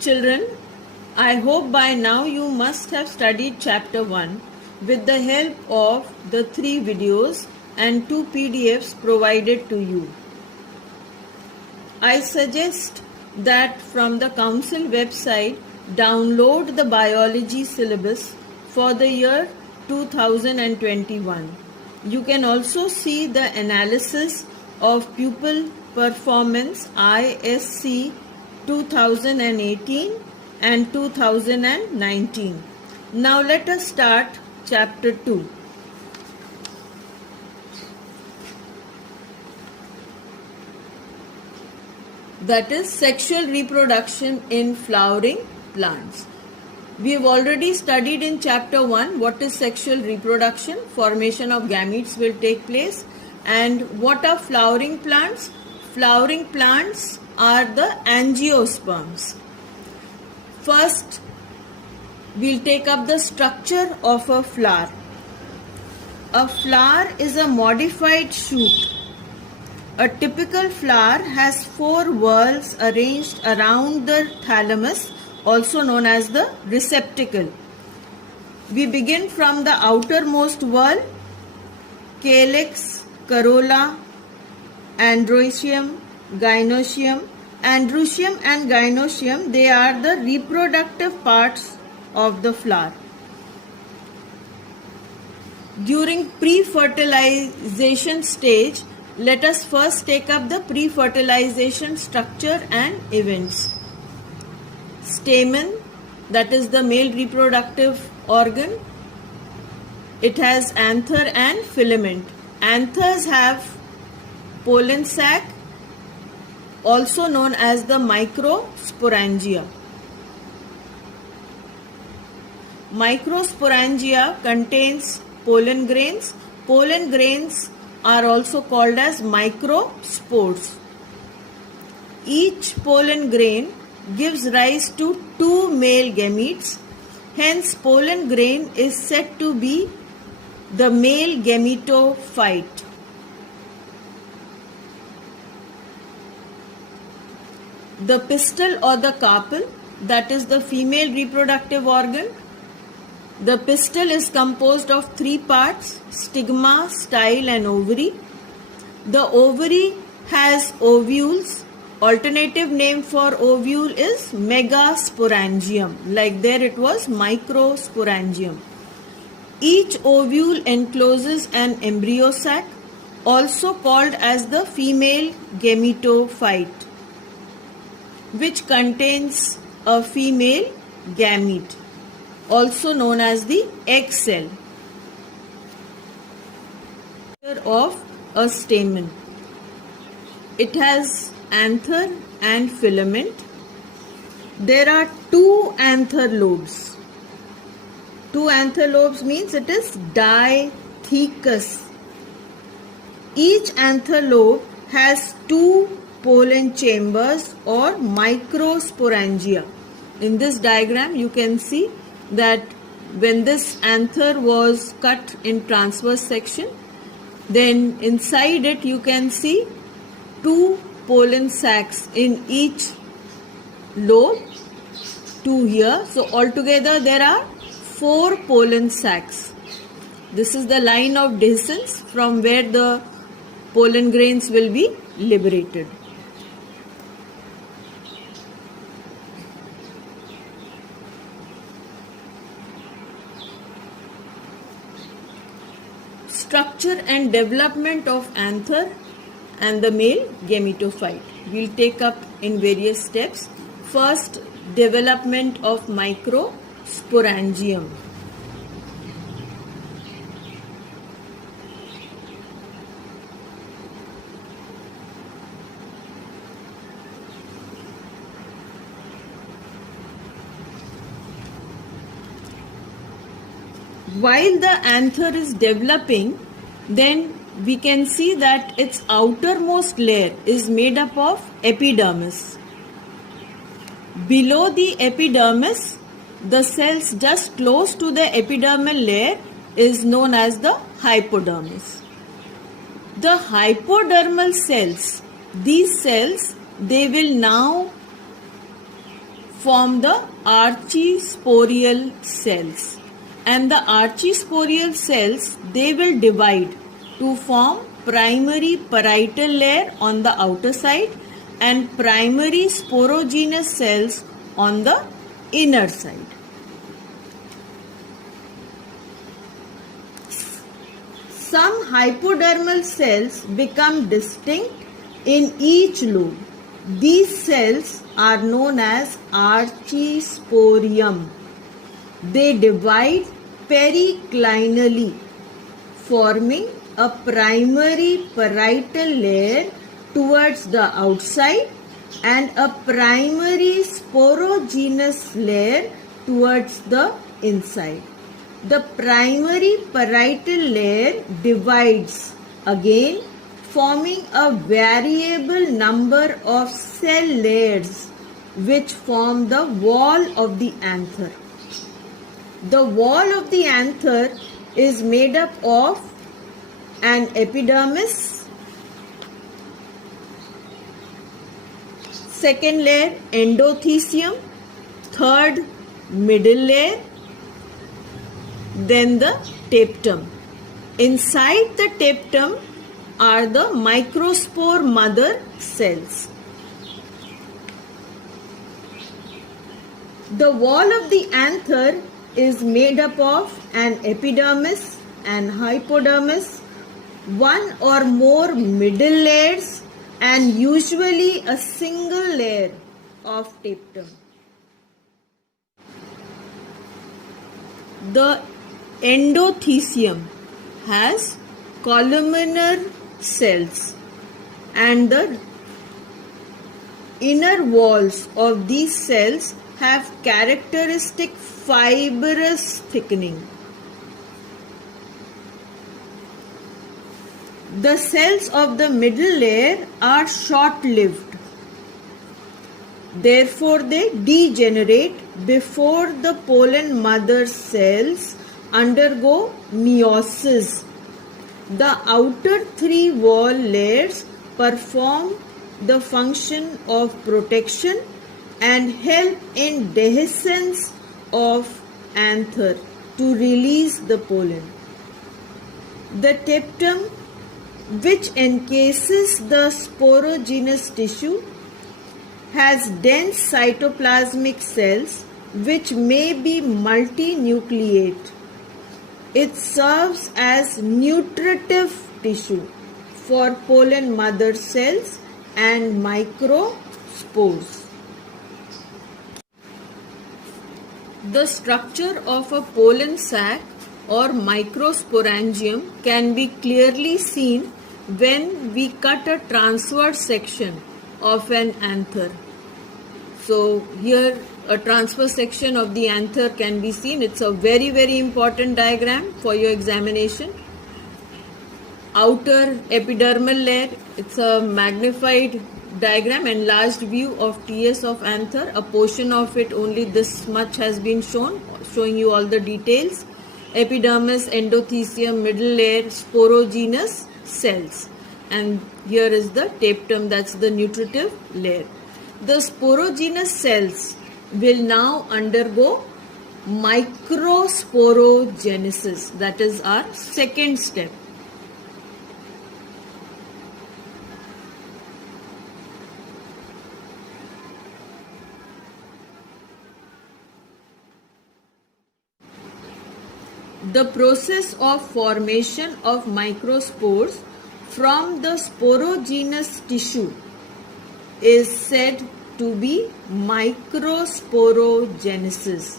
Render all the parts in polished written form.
Children, I hope by now you must have studied chapter 1 with the help of the 3 videos and 2 PDFs provided to you. I suggest that from the Council website download the biology syllabus for the year 2021. You can also see the analysis of pupil performance ISC 2018 and 2019. Now let us start chapter 2. That is sexual reproduction in flowering plants. We have already studied in chapter 1 what is sexual reproduction, formation of gametes will take place, and what are flowering plants? Flowering plants are the angiosperms. First, we'll take up the structure of a flower. A flower is a modified shoot. A typical flower has 4 whorls arranged around the thalamus, also known as the receptacle. We begin from the outermost whorl, calyx, corolla, androecium, gynoecium. Androecium and gynoecium, they are the reproductive parts of the flower. During pre-fertilization stage, let us first take up the pre-fertilization structure and events. Stamen, that is the male reproductive organ. It has anther and filament. Anthers have pollen sac, also known as the microsporangia. Microsporangia contains pollen grains. Pollen grains are also called as microspores. Each pollen grain gives rise to 2 male gametes. Hence, pollen grain is said to be the male gametophyte. The pistil or the carpel, that is the female reproductive organ. The pistil is composed of 3 parts: stigma, style and ovary. The ovary has ovules. Alternative name for ovule is megasporangium. Like there it was microsporangium. Each ovule encloses an embryo sac, also called as the female gametophyte, which contains a female gamete, also known as the egg cell. Of a stamen. It has anther and filament. There are 2 anther lobes. 2 anther lobes means it is dithecous. Each anther lobe has 2 pollen chambers or microsporangia. In this diagram you can see that when this anther was cut in transverse section, then inside it you can see 2 pollen sacs in each lobe, 2 here. So altogether there are 4 pollen sacs. This is the line of dehiscence from where the pollen grains will be liberated. Structure and development of anther and the male gametophyte. We'll take up in various steps. First, development of microsporangium. While the anther is developing, then we can see that its outermost layer is made up of epidermis. Below the epidermis, the cells just close to the epidermal layer is known as the hypodermis. The hypodermal cells, these cells, they will now form the archisporial cells. And the archisporial cells, they will divide to form primary parietal layer on the outer side and primary sporogenous cells on the inner side. Some hypodermal cells become distinct in each lobe. These cells are known as archisporium. They divide periclinally, forming a primary parietal layer towards the outside and a primary sporogenous layer towards the inside. The primary parietal layer divides again, forming a variable number of cell layers which form the wall of the anther. The wall of the anther is made up of an epidermis, second layer endothecium, third middle layer, then the tapetum. Inside the tapetum are the microspore mother cells. The wall of the anther is made up of an epidermis, an hypodermis, one or more middle layers, and usually a single layer of tapetum. The endothecium has columnar cells, and the inner walls of these cells have characteristic fibrous thickening. The cells of the middle layer are short-lived. Therefore, they degenerate before the pollen mother cells undergo meiosis. The outer three wall layers perform the function of protection and help in dehiscence of anther to release the pollen. The tapetum, which encases the sporogenous tissue, has dense cytoplasmic cells which may be multinucleate. It serves as nutritive tissue for pollen mother cells and microspores. The structure of a pollen sac or microsporangium can be clearly seen when we cut a transverse section of an anther. So here a transverse section of the anther can be seen. It's a very, very important diagram for your examination. Outer epidermal layer, it's a magnified diagram, enlarged view of TS of anther. A portion of it, only this much has been shown, showing you all the details. Epidermis, endothecium, middle layer, sporogenous cells. And here is the tapetum, that's the nutritive layer. The sporogenous cells will now undergo microsporogenesis. That is our second step. The process of formation of microspores from the sporogenous tissue is said to be microsporogenesis.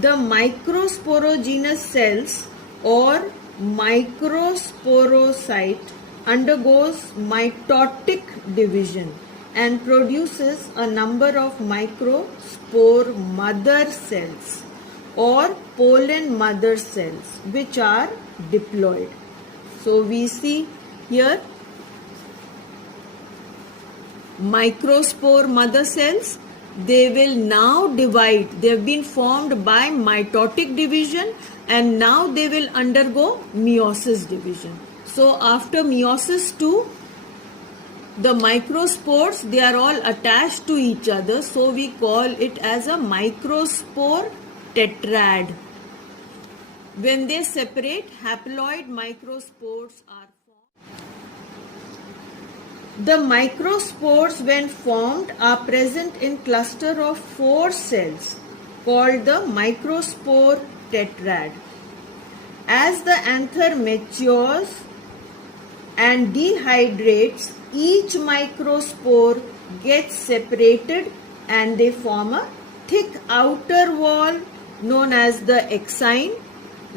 The microsporogenous cells or microsporocyte undergoes mitotic division and produces a number of microspore mother cells or pollen mother cells which are diploid. So we see here microspore mother cells, they will now divide. They have been formed by mitotic division and now they will undergo meiosis division. So after meiosis 2, The microspores, they are all attached to each other, so we call it as a microspore tetrad. When they separate, haploid microspores are formed. The microspores, when formed, are present in cluster of 4 cells called the microspore tetrad. As the anther matures and dehydrates, each microspore gets separated and they form a thick outer wall known as the exine,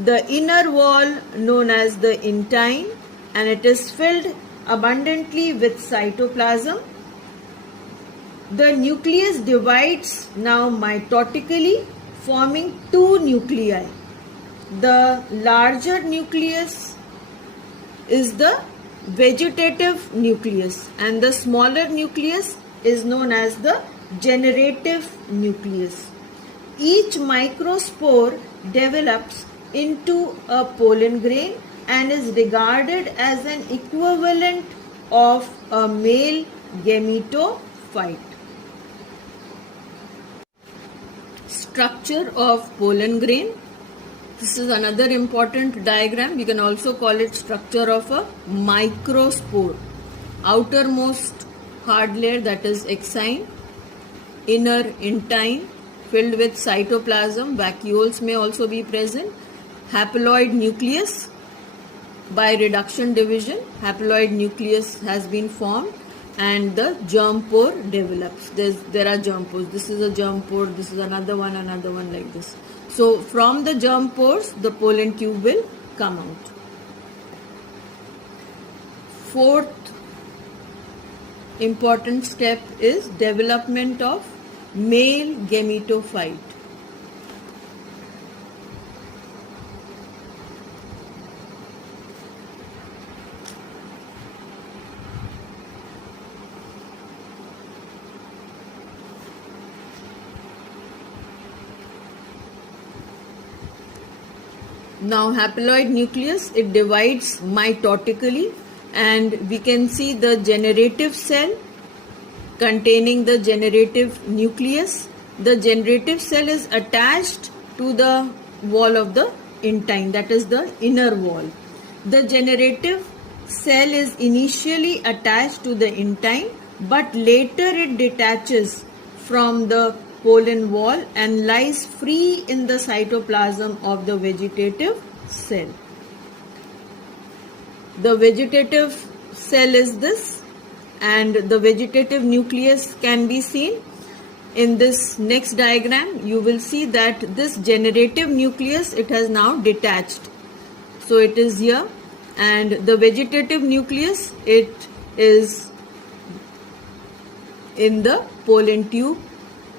the inner wall known as the intine, and it is filled abundantly with cytoplasm. The nucleus divides now mitotically, forming 2 nuclei. The larger nucleus is the vegetative nucleus and the smaller nucleus is known as the generative nucleus. Each microspore develops into a pollen grain and is regarded as an equivalent of a male gametophyte. Structure of pollen grain. This is another important diagram. We can also call it structure of a microspore. Outermost hard layer, that is exine, inner intine filled with cytoplasm, vacuoles may also be present, haploid nucleus. By reduction division, haploid nucleus has been formed and the germ pore develops. There are germ pores. This is a germ pore, this is another one like this. So from the germ pores, the pollen tube will come out. Fourth important step is development of male gametophyte. Now haploid nucleus, it divides mitotically and we can see the generative cell containing the generative nucleus. The generative cell is attached to the wall of the intine, that is the inner wall. The generative cell is initially attached to the intine but later it detaches from the pollen wall and lies free in the cytoplasm of the vegetative cell. The vegetative cell is this, and the vegetative nucleus can be seen. In this next diagram, you will see that this generative nucleus, it has now detached. So it is here, and the vegetative nucleus, it is in the pollen tube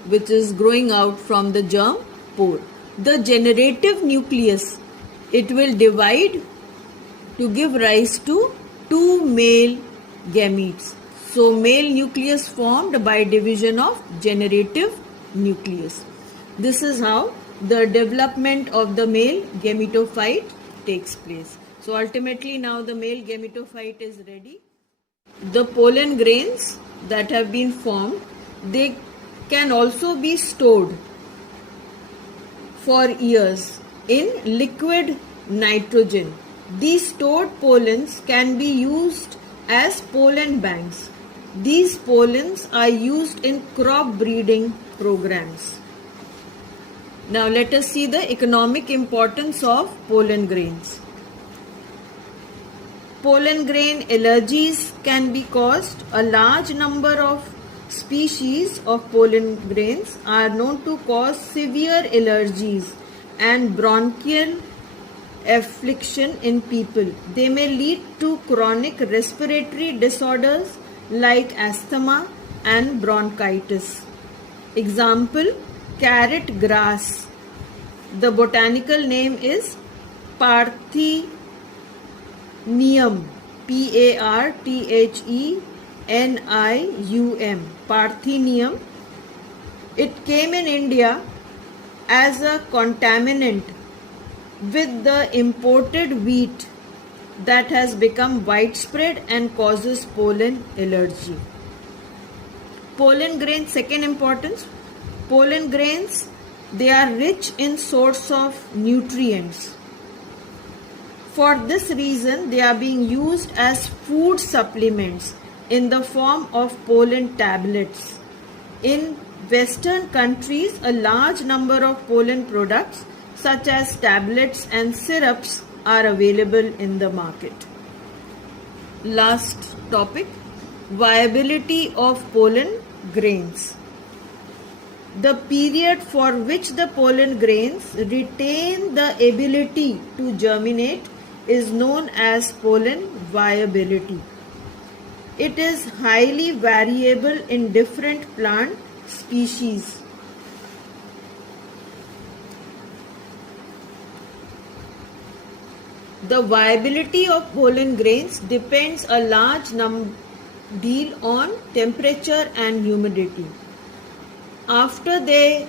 which is growing out from the germ pore. The generative nucleus, it will divide to give rise to 2 male gametes. So male nucleus formed by division of generative nucleus. This is how the development of the male gametophyte takes place. So ultimately now the male gametophyte is ready. The pollen grains that have been formed, they can also be stored for years in liquid nitrogen. These stored pollens can be used as pollen banks. These pollens are used in crop breeding programs. Now let us see the economic importance of pollen grains. Pollen grain allergies can be caused. A large number of species of pollen grains are known to cause severe allergies and bronchial affliction in people. They may lead to chronic respiratory disorders like asthma and bronchitis. Example, carrot grass. The botanical name is Parthenium, Parthenium, Parthenium. It came in India as a contaminant with the imported wheat that has become widespread and causes pollen allergy. Pollen grains, second importance. Pollen grains, they are rich in source of nutrients. For this reason, they are being used as food supplements in the form of pollen tablets. In Western countries, a large number of pollen products such as tablets and syrups are available in the market. Last topic, viability of pollen grains. The period for which the pollen grains retain the ability to germinate is known as pollen viability. It is highly variable in different plant species. The viability of pollen grains depends a large deal on temperature and humidity. After they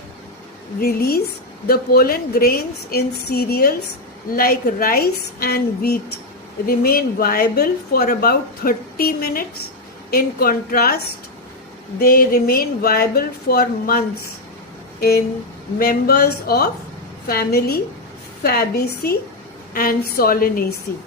release, the pollen grains in cereals like rice and wheat remain viable for about 30 minutes. In contrast, they remain viable for months in members of family Fabaceae and Solanaceae.